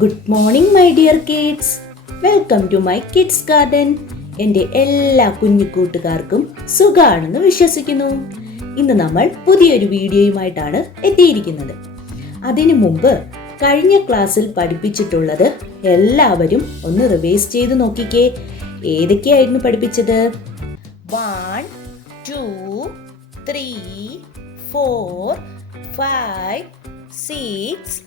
Good morning my dear kids. Welcome to my kids garden. എൻ്റെ എല്ലാ കുഞ്ഞു കൂട്ടുകാർക്കും സുഖാണെന്ന് വിശ്വസിക്കുന്നു. ഇന്ന് നമ്മൾ പുതിയൊരു വീഡിയോയുമായിട്ടാണ് എത്തിയിരിക്കുന്നത്. അതിനു മുമ്പ് കഴിഞ്ഞ ക്ലാസ്സിൽ പഠിപ്പിച്ചിട്ടുള്ളത് എല്ലാവരും ഒന്ന് റിവൈസ് ചെയ്ത് നോക്കിക്കേ. ഏതൊക്കെയായിരുന്നു പഠിപ്പിച്ചത്? 1, 2, 3, 4, 5, 6,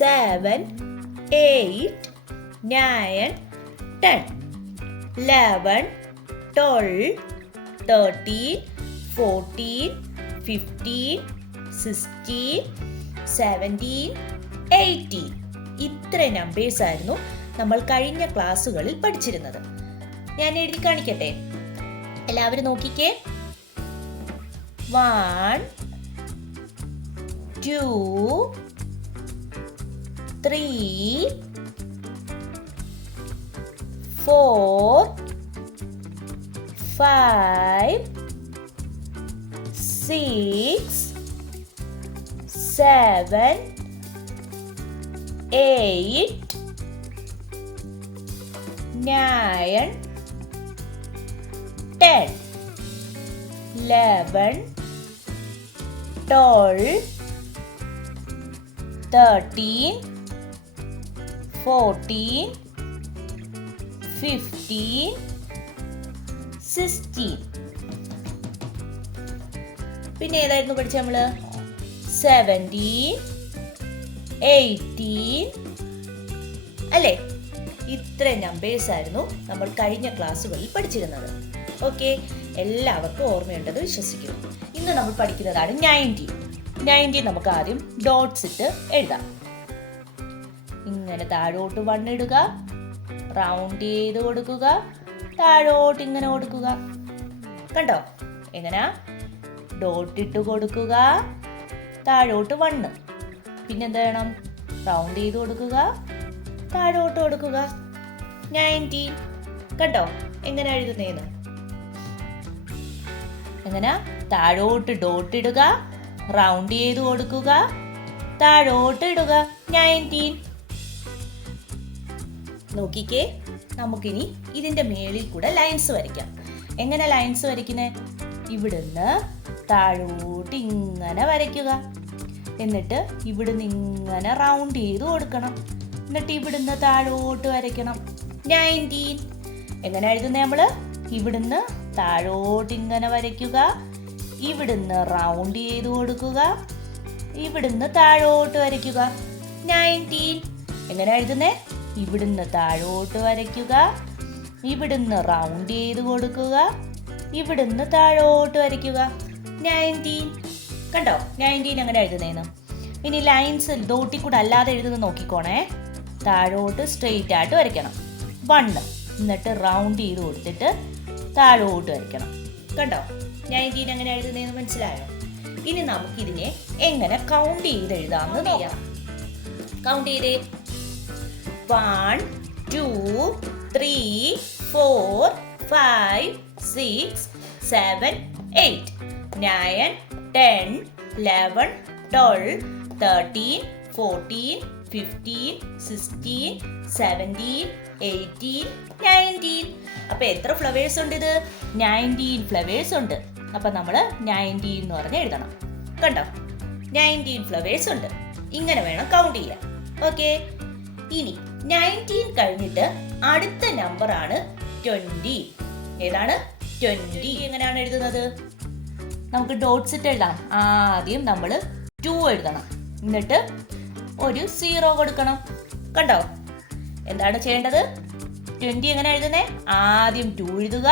7, 8, 9, 10, 11, 12, 13, 14, 15, 16, 17, 18. ഇത്ര നമ്പേഴ്സ് ആയിരുന്നു നമ്മൾ കഴിഞ്ഞ ക്ലാസ്സുകളിൽ പഠിച്ചിരുന്നത്. ഞാൻ എഴുതി കാണിക്കട്ടെ, എല്ലാവരും നോക്കിക്കേ. 1, 2, 3, 4, 5, 6, 7, 8, 9, 10, 11, 12, 13, 14, 15, 16. പിന്നെ ഏതായിരുന്നു പഠിച്ചത് നമ്മള്? 17, 18 അല്ലേ? ഇത്ര നമ്പേഴ്സ് ആയിരുന്നു നമ്മൾ കഴിഞ്ഞ ക്ലാസ്സുകളിൽ പഠിച്ചിരുന്നത്. ഓക്കെ, എല്ലാവർക്കും ഓർമ്മയുണ്ടെന്ന് വിശ്വസിക്കുന്നു. ഇന്ന് നമ്മൾ പഠിക്കുന്നതാണ് 19. നമുക്ക് ആദ്യം ഡോട്ട്സ് ഇട്ട് എഴുതാം. ഇങ്ങനെ താഴോട്ട് 1 ഇടുക, റൗണ്ട് ചെയ്ത് കൊടുക്കുക, താഴോട്ട് ഇങ്ങനെ കൊടുക്കുക. കണ്ടോ? എങ്ങനെ? ഡോട്ട് ഇട്ട് കൊടുക്കുക, താഴോട്ട് 1. പിന്നെന്ത് വേണം? റൗണ്ട് ചെയ്ത് കൊടുക്കുക, താഴോട്ട് കൊടുക്കുക. 19. കണ്ടോ എങ്ങനെ എഴുതുന്നേന്ന്? എങ്ങനെ? താഴോട്ട് ഡോട്ട് ഇടുക, റൗണ്ട് ചെയ്ത് കൊടുക്കുക, താഴോട്ട് ഇടുക. 19. നോക്കിക്കേ, നമുക്കിനി ഇതിന്റെ മേളിൽ കൂടെ ലൈൻസ് വരയ്ക്കാം. എങ്ങനെ ലൈൻസ് വരയ്ക്കുന്നേ? ഇവിടുന്ന് താഴോട്ട് ഇങ്ങനെ വരയ്ക്കുക, എന്നിട്ട് ഇവിടുന്ന് ഇങ്ങനെ റൗണ്ട് ചെയ്ത് കൊടുക്കണം, എന്നിട്ട് ഇവിടുന്ന് താഴോട്ട് വരയ്ക്കണം. 19. എങ്ങനെ എഴുതുന്നേ നമ്മള്? ഇവിടുന്ന് താഴോട്ട് ഇങ്ങനെ വരയ്ക്കുക, ഇവിടുന്ന് റൗണ്ട് ചെയ്ത് കൊടുക്കുക, ഇവിടുന്ന് താഴോട്ട് വരയ്ക്കുക. 19. എങ്ങനെ എഴുതുന്നേ? ഇവിടുന്ന് താഴോട്ട് വരയ്ക്കുക, ഇവിടുന്ന് റൗണ്ട് ചെയ്ത് കൊടുക്കുക, ഇവിടുന്ന് താഴോട്ട് വരയ്ക്കുക. 19. കണ്ടോ 19 എങ്ങനെ എഴുതുന്നേന്ന്? ഇനി ലൈൻസ് ഡോട്ടിൽ കൂടെ അല്ലാതെ എഴുതുന്നത് നോക്കിക്കോണേ. താഴോട്ട് സ്ട്രെയിറ്റ് ആയിട്ട് വരയ്ക്കണം 1, എന്നിട്ട് റൗണ്ട് ചെയ്ത് കൊടുത്തിട്ട് താഴോട്ട് വരയ്ക്കണം. കണ്ടോ 19 എങ്ങനെ എഴുതുന്നതെന്ന് മനസ്സിലായോ? ഇനി നമുക്കിതിനെ എങ്ങനെ കൗണ്ട് ചെയ്ത് എഴുതാമെന്ന് നോക്കാം. കൗണ്ട് ചെയ്തേ. 1, 2, 3, 4, 5, 6, 7, 8, 9, 10, 11, 12, 13, 14, 15, 16, 17, 18, 19. അപ്പൊ എത്ര ഫ്ലവേഴ്സ് ഉണ്ട്? ഇത് 19 ഫ്ലവേഴ്സ് ഉണ്ട്. അപ്പൊ നമ്മള് 19 എന്ന് പറഞ്ഞ് എഴുതണം. കണ്ടോ 19 ഫ്ലവേഴ്സ് ഉണ്ട്. ഇങ്ങനെ വേണം കൗണ്ട് ചെയ്യാൻ. ഓക്കെ, ഇനി 19 കഴിഞ്ഞിട്ട് അടുത്ത നമ്പർ ആണ് 20. ഏതാണ്? 20. എങ്ങനെയാണ് എഴുതുന്നത്? നമുക്ക് ഡോട്ട്സ് ഇട്ട് എഴുതാം. ആദ്യം നമ്മൾ 2 എഴുതണം, എന്നിട്ട് ഒരു 0 കൊടുക്കണം. കണ്ടോ എന്താണ് ചെയ്യേണ്ടത്? 20 എങ്ങനെ എഴുതുന്നേ? ആദ്യം 2 എഴുതുക,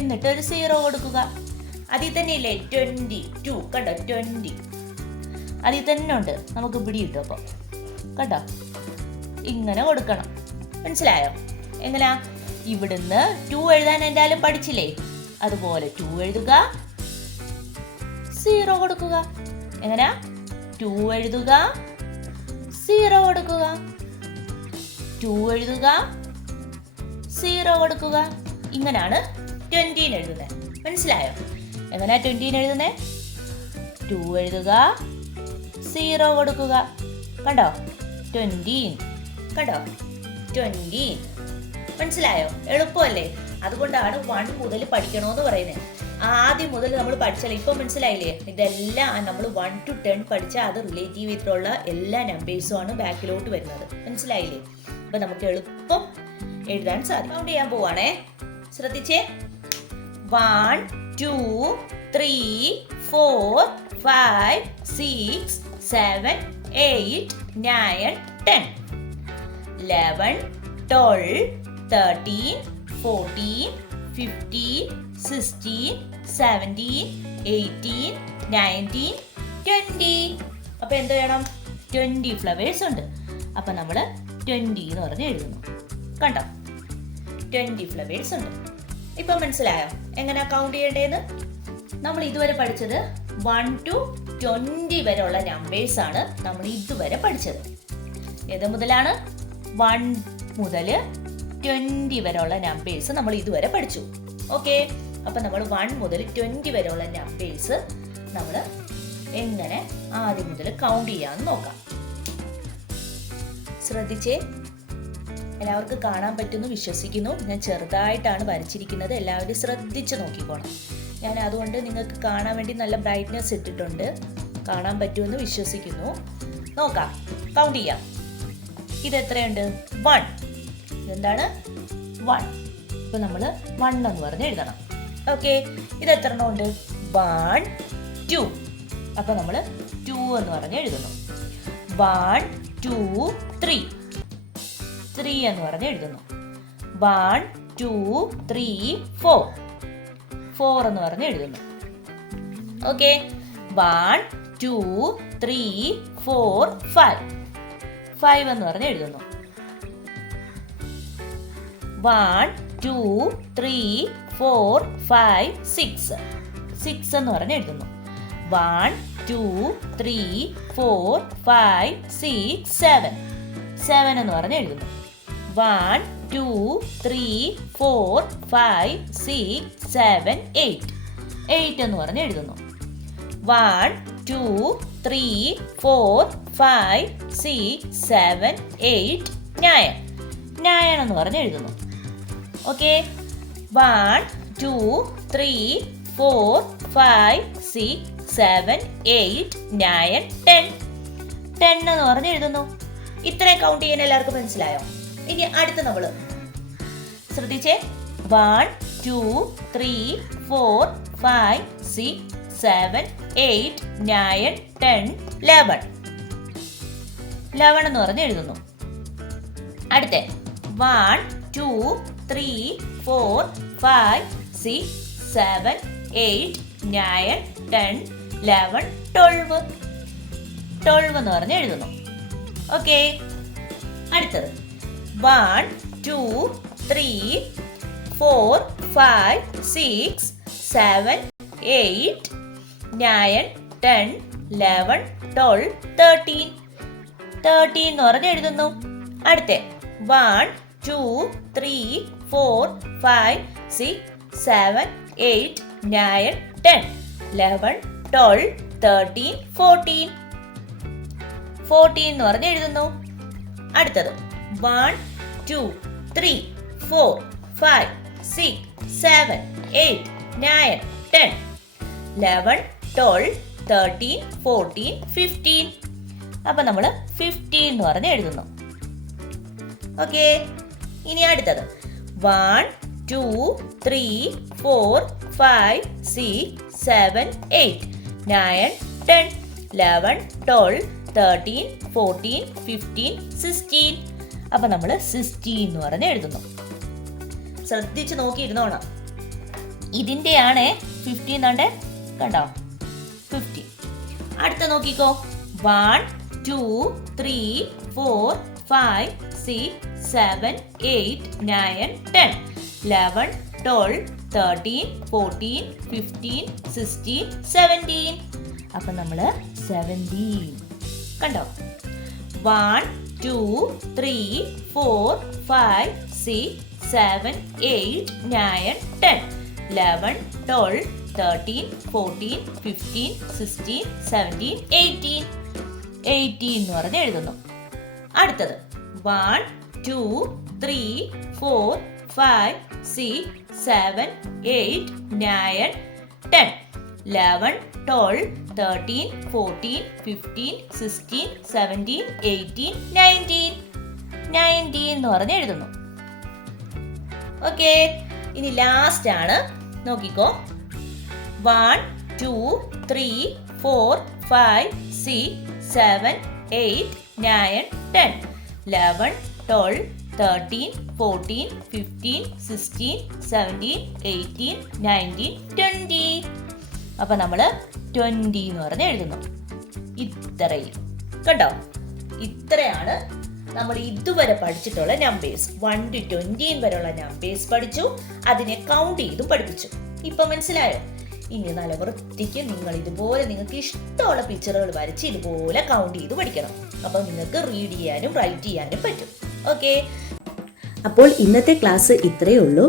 എന്നിട്ട് ഒരു 0 കൊടുക്കുക. അതിൽ തന്നെ ഇല്ലേ 22? കണ്ടോ 20 അതിൽ തന്നെ ഉണ്ട്. നമുക്ക് പിടി കിട്ടും. അപ്പോൾ കണ്ടോ ഇങ്ങനെ കൊടുക്കണം. മനസ്സിലായോ? എങ്ങനെയാ? ഇവിടുന്ന് 2 എഴുതാൻ എന്തായാലും പഠിച്ചില്ലേ? അതുപോലെ 2 എഴുതുക, 0 കൊടുക്കുക. എങ്ങനെയാ? 2 എഴുതുക, 0 കൊടുക്കുക, 2 എഴുതുക, 0 കൊടുക്കുക. ഇങ്ങനെയാണ് 20 എഴുതുന്നത്. മനസ്സിലായോ? എങ്ങനെയാ 20 എഴുതുന്നത്? 2 എഴുതുക, 0 കൊടുക്കുക. കണ്ടോ 20. കണ്ടോ 20. മനസ്സിലായോ? എളുപ്പമല്ലേ? അതുകൊണ്ടാണ് 1 മുതൽ പഠിക്കണമെന്ന് പറയുന്നത്. ആദ്യം മുതൽ നമ്മൾ പഠിച്ചാലേ. ഇപ്പൊ മനസ്സിലായില്ലേ? ഇതെല്ലാം നമ്മൾ 1 to 10 പഠിച്ചാൽ അത് റിലേറ്റീവ് ആയിട്ടുള്ള എല്ലാ നമ്പേഴ്സും ആണ് ബാക്കിലോട്ട് വരുന്നത്. മനസ്സിലായില്ലേ? അപ്പൊ നമുക്ക് എളുപ്പം എഴുതാൻ സാധിക്കും. കൗണ്ട് ചെയ്യാൻ പോവാണേ, ശ്രദ്ധിച്ചേ. 1 2 3 4 5 6 7 8 9 10 11 12 13 14 15 16 17 18 19 20. അപ്പൊ എന്ത് വേണം? 20 ഫ്ലവേഴ്സ് ഉണ്ട്. അപ്പൊ നമ്മൾ 20 എന്ന് പറഞ്ഞ് എഴുതുന്നു. കണ്ടോ? 20 ഫ്ലവേഴ്സ് ഉണ്ട്. ഇപ്പൊ മനസ്സിലായോ എങ്ങനെയാ കൗണ്ട് ചെയ്യേണ്ടതെന്ന്? നമ്മൾ ഇതുവരെ പഠിച്ചത് 1 to 20 വരെയുള്ള നമ്പേഴ്സ് ആണ് നമ്മൾ ഇതുവരെ പഠിച്ചത്. ഏത് മുതലാണ്? 1 മുതൽ 20 വരെയുള്ള നമ്പേഴ്സ് നമ്മൾ ഇതുവരെ പഠിച്ചു. ഓക്കെ, അപ്പൊ നമ്മൾ 1 മുതൽ 20 വരെയുള്ള നമ്പേഴ്സ് നമ്മൾ എങ്ങനെ ആദ്യം മുതൽ കൗണ്ട് ചെയ്യാന്ന് നോക്കാം. ശ്രദ്ധിച്ചേ, എല്ലാവർക്കും കാണാൻ പറ്റുന്നു വിശ്വസിക്കുന്നു. ഞാൻ ചെറുതായിട്ടാണ് വരച്ചിരിക്കുന്നത്, എല്ലാവരും ശ്രദ്ധിച്ച് നോക്കിക്കോണം. ഞാൻ അതുകൊണ്ട് നിങ്ങൾക്ക് കാണാൻ വേണ്ടി നല്ല ബ്രൈറ്റ്നെസ് ഇട്ടിട്ടുണ്ട്. കാണാൻ പറ്റുമെന്ന് വിശ്വസിക്കുന്നു. നോക്കാം, കൗണ്ട് ചെയ്യാം. ഇത് എത്രയുണ്ട്? 1. ഇതെന്താണ്? 1. ഇപ്പൊ നമ്മൾ 1 എന്ന് പറഞ്ഞ് എഴുതണം. ഓക്കെ, ഇത് എത്ര എണ്ണം ഉണ്ട്? 1 2. അപ്പൊ നമ്മൾ 2 എന്ന് പറഞ്ഞ് എഴുതുന്നു. 1 2 3. 3 എന്ന് പറഞ്ഞ് എഴുതുന്നു. 1 2 3 4. 4 എന്ന് പറഞ്ഞ് എഴുതുന്നു. ഓക്കെ, 1 2 3 4 5. 5 എന്ന് പറഞ്ഞ് എഴുതുന്നു. 1 2 3 4 5 6. 6 എന്ന് പറഞ്ഞ് എഴുതുന്നു. 1 2 3 4 5 6 7. 7 എന്ന് പറഞ്ഞ് എഴുതുന്നു. 1 2 3 4 5 6 7 8. 8 എന്ന് പറഞ്ഞ് എഴുതുന്നു. 1 2 3 4 5 6 7 8 9. 9 എന്ന് പറഞ്ഞ് എഴുതുന്നു. ഓക്കെ, 1 2 3 4 5 6 7 8 9 10. 10 എന്ന് പറഞ്ഞ് എഴുതുന്നു. ഇത്രയും കൗണ്ട് ചെയ്യാൻ എല്ലാവർക്കും മനസ്സിലായോ? ഇനി അടുത്ത് നമ്മൾ ശ്രദ്ധിച്ചേ. 1 2 3 4 5 6 7 8 9 10 11. 11 എന്ന് പറഞ്ഞ് എഴുതുന്നു. അടുത്ത 1 2 3 4 5 6 7 8 9 10 11 12. 12 എന്ന് പറഞ്ഞ് എഴുതുന്നു. ഓക്കെ, അടുത്തത് 1 2 3 4 5 6 7 8 9 10 11 12 13. 13 എന്ന് പറഞ്ഞ് എഴുതുന്നു. അടുത്ത 1 2 3 4 5 6 7 8 9 10 11 12 13 14. 14 എന്ന് പറഞ്ഞ് എഴുതുന്നു. അടുത്തത് 1 2 3 4 5 6 7 8 9 10 11 12 13 14 15. അപ്പൊ നമ്മൾ 15 എന്ന് പറഞ്ഞ് എഴുതുന്നു. ഓക്കെ, ഇനി അടുത്തത് 1 2 3 4 5 6 7 8 9 10 11 12 13 14 15 16. അപ്പൊ നമ്മൾ 16 എന്ന് പറഞ്ഞ് എഴുതുന്നു. ശ്രദ്ധിച്ച് നോക്കിയിരുന്നോണം. ഇതിന്റെയാണ് 15 ഉണ്ട്, കണ്ടോ? 15. അടുത്ത നോക്കിക്കോ. 1 2 3 4 5 6 7 8 9 10 11 12 13 14 15 16 17. അപ്പൊ നമ്മൾ 17. കണ്ടോ? 1 2 3 4 5 6 7 8 9 10 11 12 13 14 15 16 17 18. 18 എന്ന് പറഞ്ഞ് എഴുതുന്നു. അടുത്തത് 1 2 3 4 5 6 7 8 9 10 11 12 13 14 15 16 17 18 19 എന്ന് പറഞ്ഞ് എഴുതുന്നു. ഓക്കെ, ഇനി ലാസ്റ്റ് ആണ്, നോക്കിക്കോ. 1 2 3 4 5 6 7 8 9 10 11 12 13 14 15 16 17 18 19 20. അപ്പം നമ്മൾ 20 എന്ന് പറഞ്ഞ് എഴുതുന്നു. ഇത്രയും കേട്ടോ, ഇത്രയാണ് നമ്മൾ ഇതുവരെ പഠിച്ചിട്ടുള്ള നമ്പേഴ്സ്. 1 to 20 വരെയുള്ള നമ്പേഴ്സ് പഠിച്ചു, അതിനെ കൗണ്ട് ചെയ്തും പഠിപ്പിച്ചു. ഇപ്പം മനസ്സിലായോ? ഇനി നല്ല വൃത്തിക്ക് നിങ്ങൾ ഇതുപോലെ നിങ്ങൾക്ക് ഇഷ്ടമുള്ള പിക്ചറുകൾ വരച്ച് ഇതുപോലെ കൗണ്ട് ചെയ്ത് പഠിക്കണം. അപ്പം നിങ്ങൾക്ക് റീഡ് ചെയ്യാനും റൈറ്റ് ചെയ്യാനും പറ്റും. ഓക്കെ, അപ്പോൾ ഇന്നത്തെ ക്ലാസ് ഇത്രയേ ഉള്ളൂ.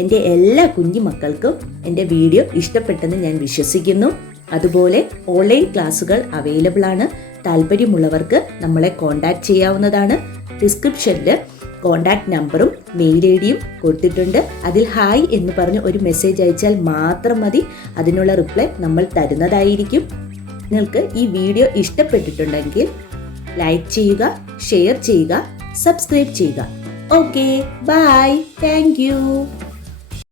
എൻ്റെ എല്ലാ കുഞ്ഞു മക്കൾക്കും എൻ്റെ വീഡിയോ ഇഷ്ടപ്പെട്ടെന്ന് ഞാൻ വിശ്വസിക്കുന്നു. അതുപോലെ ഓൺലൈൻ ക്ലാസ്സുകൾ അവൈലബിൾ ആണ്. താല്പര്യമുള്ളവർക്ക് നമ്മളെ കോൺടാക്ട് ചെയ്യാവുന്നതാണ്. ഡിസ്ക്രിപ്ഷനിൽ കോൺടാക്ട് നമ്പറും മെയിൽ ഐ ഡിയും കൊടുത്തിട്ടുണ്ട്. അതിൽ ഹായ് എന്ന് പറഞ്ഞ് ഒരു മെസ്സേജ് അയച്ചാൽ മാത്രം മതി. അതിനുള്ള റിപ്ലൈ നമ്മൾ തരുന്നതായിരിക്കും. നിങ്ങൾക്ക് ഈ വീഡിയോ ഇഷ്ടപ്പെട്ടിട്ടുണ്ടെങ്കിൽ ലൈക്ക് ചെയ്യുക, ഷെയർ ചെയ്യുക, സബ്സ്ക്രൈബ് ചെയ്യുക. Okay, bye, thank U.